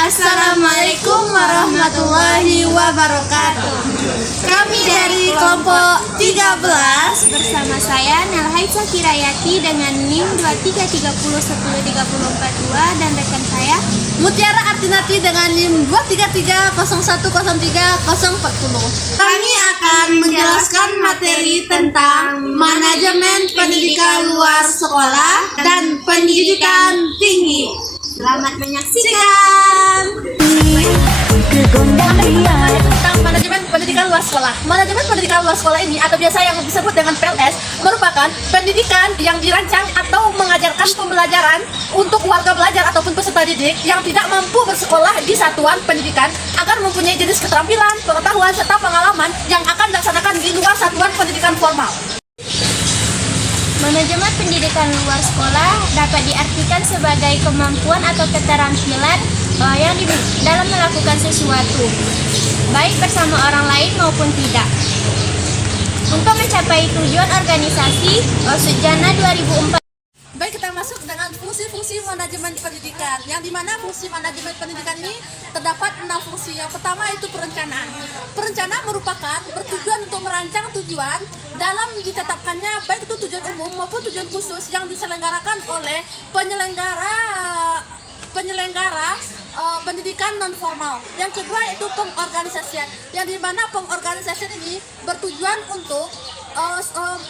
Assalamualaikum warahmatullahi wabarakatuh. Kami dari kelompok 13 bersama saya Nelhaitsa Kirayati dengan NIM 23301034 dan rekan saya Mutiara Artinati dengan NIM 233010340. Kami akan menjelaskan materi tentang manajemen pendidikan luar sekolah dan pendidikan tinggi. Selamat menyaksikan. Tentang manajemen pendidikan luar sekolah. Manajemen pendidikan luar sekolah ini atau biasa yang disebut dengan PLS merupakan pendidikan yang dirancang atau mengajarkan pembelajaran untuk warga belajar ataupun peserta didik yang tidak mampu bersekolah di satuan pendidikan agar mempunyai jenis keterampilan, pengetahuan serta pengalaman yang akan dilaksanakan di luar satuan pendidikan formal. manajemen pendidikan luar sekolah dapat diartikan sebagai kemampuan atau keterampilan yang dalam melakukan sesuatu, baik bersama orang lain maupun tidak. Untuk mencapai tujuan organisasi, Sujana 2004. Baik, kita masuk dengan fungsi-fungsi manajemen pendidikan, yang dimana fungsi manajemen pendidikan ini terdapat 6 fungsi. Yang pertama itu perencanaan. Perencanaan merupakan bertujuan untuk merancang tujuan dalam ditetapkannya baik itu tujuan umum maupun tujuan khusus yang diselenggarakan oleh penyelenggara pendidikan non formal. Yang kedua itu pengorganisasian, yang dimana pengorganisasian ini bertujuan untuk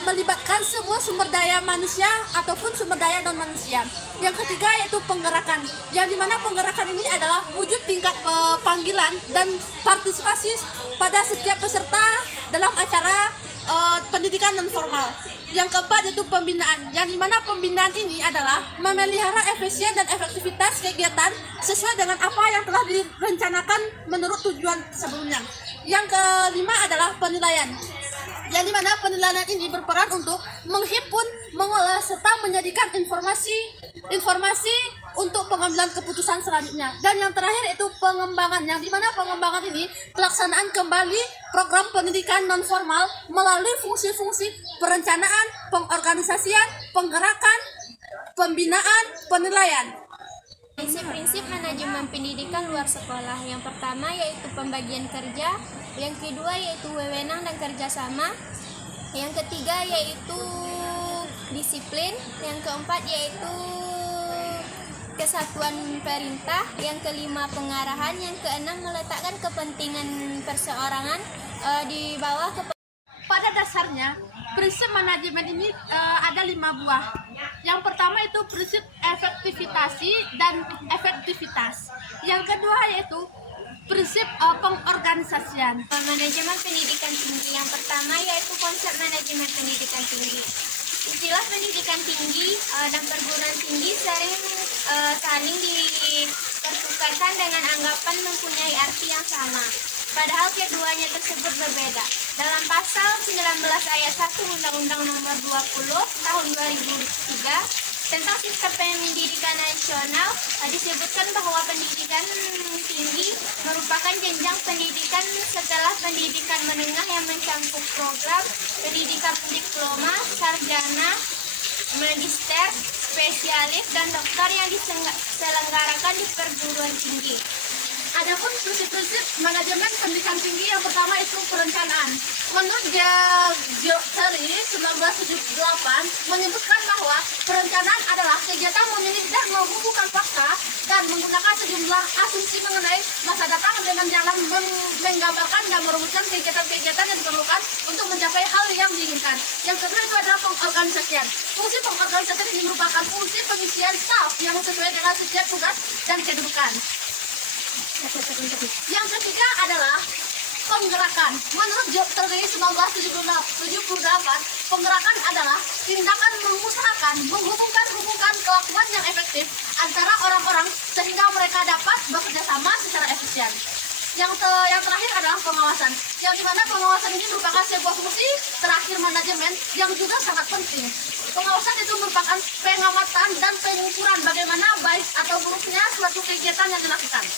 melibatkan semua sumber daya manusia ataupun sumber daya non manusia. Yang ketiga yaitu penggerakan, yang dimana penggerakan ini adalah wujud tingkat panggilan dan partisipasi pada setiap peserta dalam acara pendidikan non formal. Yang keempat yaitu pembinaan, yang dimana pembinaan ini adalah memelihara efisien dan efektivitas kegiatan sesuai dengan apa yang telah direncanakan menurut tujuan sebelumnya. Yang kelima adalah penilaian, yang dimana penilaian ini berperan untuk menghimpun, mengolah serta menjadikan informasi untuk pengambilan keputusan selanjutnya. Dan yang terakhir itu pengembangan, yang dimana pengembangan ini pelaksanaan kembali program pendidikan non formal melalui fungsi-fungsi perencanaan, pengorganisasian, penggerakan, pembinaan, penilaian. Prinsip-prinsip manajemen pendidikan luar sekolah. Yang pertama yaitu pembagian kerja, yang kedua yaitu wewenang dan kerjasama, yang ketiga yaitu disiplin, yang keempat yaitu kesatuan perintah, yang kelima pengarahan, yang keenam meletakkan kepentingan perseorangan di bawah Pada dasarnya, prinsip manajemen ini ada 5 buah. Yang pertama itu prinsip efektivitasi dan efektivitas. Yang kedua yaitu prinsip pengorganisasian. Manajemen pendidikan tinggi. Yang pertama yaitu konsep manajemen pendidikan tinggi. Istilah pendidikan tinggi dan perguruan tinggi sering saling dipertukarkan dengan anggapan mempunyai arti yang sama, padahal keduanya tersebut berbeda. Dalam pasal 19 ayat 1 Undang-Undang Nomor 20 Tahun 2003 tentang Sistem Pendidikan Nasional disebutkan bahwa pendidikan tinggi merupakan jenjang pendidikan setelah pendidikan menengah yang mencakup program pendidikan diploma, sarjana, magister, spesialis, dan doktor yang diselenggarakan di perguruan tinggi. Adapun prinsip-prinsip manajemen pendidikan tinggi yang pertama itu perencanaan. Menurut Geoteri 1978 menyebutkan bahwa perencanaan adalah kegiatan memilih dan menghubungkan fakta dan menggunakan sejumlah asumsi mengenai masa datang dengan jalan menggambarkan dan merumuskan kegiatan-kegiatan yang diperlukan untuk mencapai hal yang diinginkan. Yang kedua itu adalah pengorganisasian. Fungsi pengorganisasian ini merupakan fungsi pengisian staff yang sesuai dengan setiap tugas dan kedudukan. Yang ketiga adalah penggerakan. Menurut Geoteri 1978, penggerakan adalah tindakan menghubungkan kelakuan yang efektif antara orang-orang sehingga mereka dapat bekerja sama secara efisien. Yang terakhir adalah pengawasan, yang dimana pengawasan ini merupakan sebuah fungsi terakhir manajemen yang juga sangat penting. Pengawasan itu merupakan pengamatan dan pengukuran bagaimana baik atau buruknya suatu kegiatan yang dilakukan.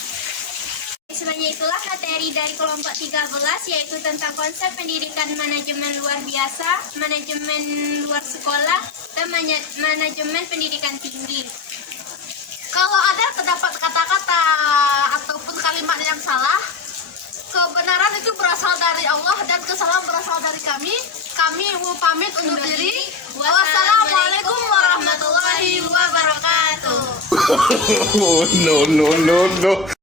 Sebenarnya itulah materi dari kelompok 13, yaitu tentang konsep pendidikan manajemen luar biasa, manajemen luar sekolah, dan manajemen pendidikan tinggi. Kalau ada terdapat kata-kata atau kebaikan itu berasal dari Allah dan kesalahan berasal dari kami. Kami mau pamit undur diri. Wassalamualaikum warahmatullahi wabarakatuh. No, no, no, no.